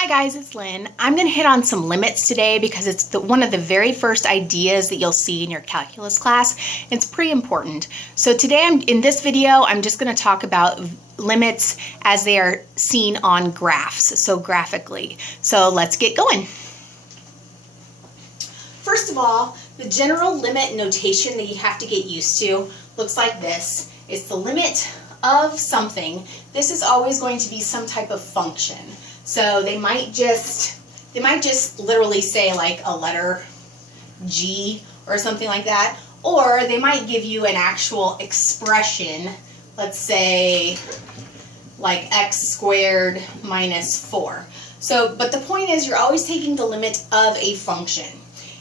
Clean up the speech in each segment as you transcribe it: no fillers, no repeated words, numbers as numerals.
Hi guys, it's Lynn. I'm going to hit on some limits today because it's one of the very first ideas that you'll see in your calculus class. It's pretty important. So today in this video, I'm just going to talk about limits as they are seen on graphs, so graphically. So let's get going. First of all, the general limit notation that you have to get used to looks like this. It's the limit of something. This is always going to be some type of function. So they might just literally say like a letter G or something like that, or they might give you an actual expression, let's say like x squared minus 4. So, but the point is you're always taking the limit of a function,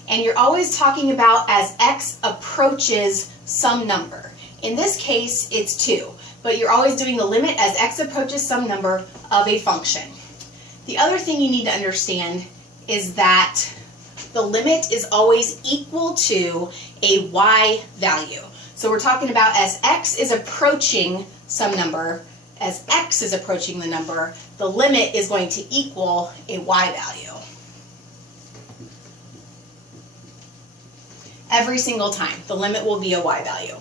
and you're always talking about as x approaches some number. In this case, it's 2, but you're always doing the limit as x approaches some number of a function. The other thing you need to understand is that the limit is always equal to a y value. So we're talking about as x is approaching some number, as x is approaching the number, the limit is going to equal a y value. Every single time, the limit will be a y value.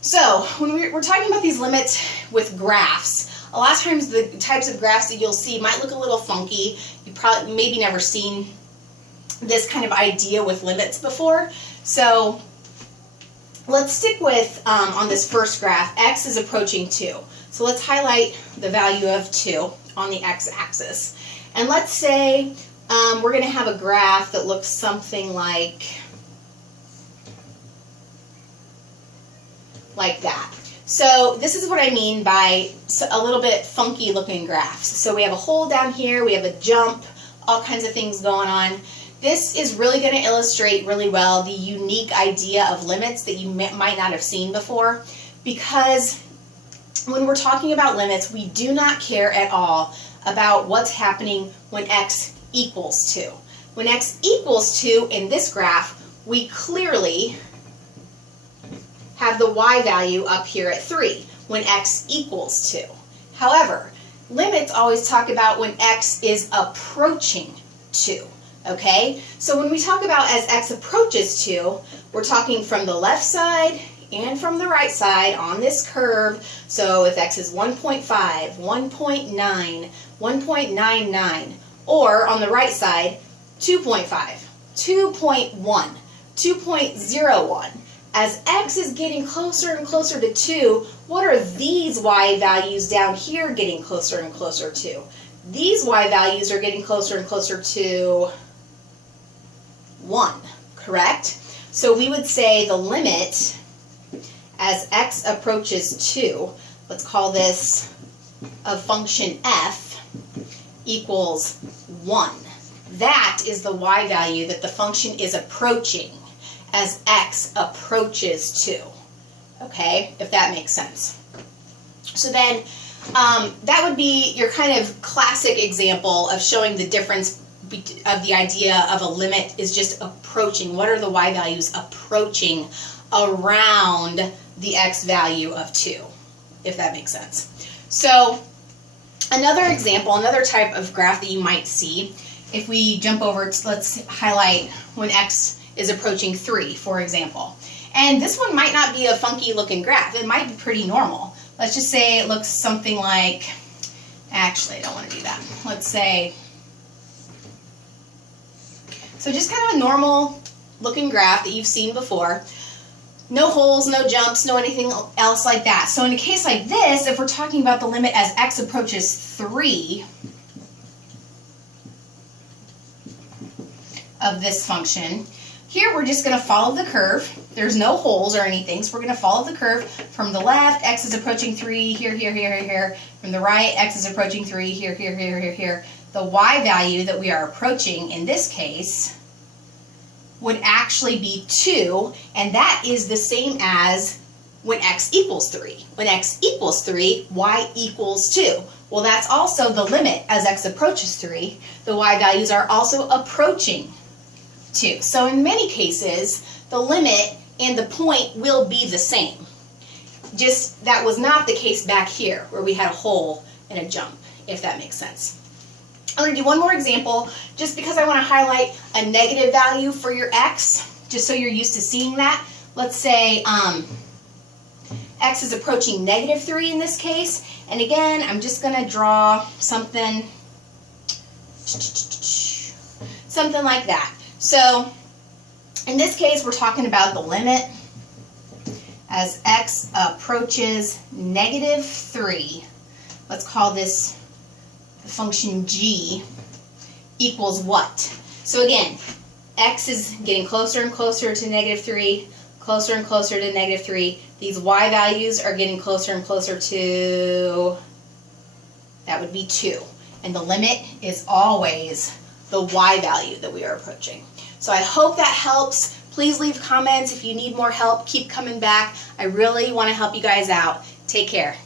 So when we're talking about these limits with graphs, a lot of times the types of graphs that you'll see might look a little funky. You've probably maybe never seen this kind of idea with limits before. So let's stick with, on this first graph, x is approaching 2. So let's highlight the value of 2 on the x-axis. And let's say we're going to have a graph that looks something like that. So this is what I mean by a little bit funky looking graphs. So we have a hole down here, we have a jump, all kinds of things going on. This is really going to illustrate really well the unique idea of limits that you might not have seen before, because when we're talking about limits, we do not care at all about what's happening when x equals 2. When x equals 2 in this graph, we clearly have the y value up here at 3 when x equals 2. However, limits always talk about when x is approaching 2. Okay? So when we talk about as x approaches 2, we're talking from the left side and from the right side on this curve. So if x is 1.5, 1.9, 1.99, or on the right side, 2.5, 2.1, 2.01. As x is getting closer and closer to 2, what are these y values down here getting closer and closer to? These y values are getting closer and closer to 1, correct? So we would say the limit as x approaches 2, let's call this of function f, equals 1. That is the y value that the function is approaching as x approaches 2, okay, if that makes sense. So then that would be your kind of classic example of showing the difference of the idea of a limit is just approaching. What are the y values approaching around the x value of 2, if that makes sense. So another example, another type of graph that you might see, if we jump over to, let's highlight when x is approaching 3, for example. And this one might not be a funky looking graph. It might be pretty normal. Let's just say it looks something like, actually I don't want to do that. Let's say, so just kind of a normal looking graph that you've seen before. No holes, no jumps, no anything else like that. So in a case like this, if we're talking about the limit as x approaches 3 of this function, here we're just going to follow the curve. There's no holes or anything, so we're going to follow the curve. From the left, x is approaching 3, here, here, here, here, here. From the right, x is approaching 3, here, here, here, here, here. The y value that we are approaching in this case would actually be 2, and that is the same as when x equals 3. When x equals 3, y equals 2. Well, that's also the limit as x approaches 3. The y values are also approaching 2. So in many cases, the limit and the point will be the same. Just that was not the case back here where we had a hole and a jump, if that makes sense. I'm going to do one more example just because I want to highlight a negative value for your x, just so you're used to seeing that. Let's say x is approaching -3 in this case. And again, I'm just going to draw something like that. So in this case, we're talking about the limit as x approaches -3. Let's call this the function g equals what? So again, x is getting closer and closer to -3, closer and closer to -3. These y values are getting closer and closer to, that would be 2. And the limit is always the y value that we are approaching. So I hope that helps. Please leave comments if you need more help. Keep coming back. I really want to help you guys out. Take care.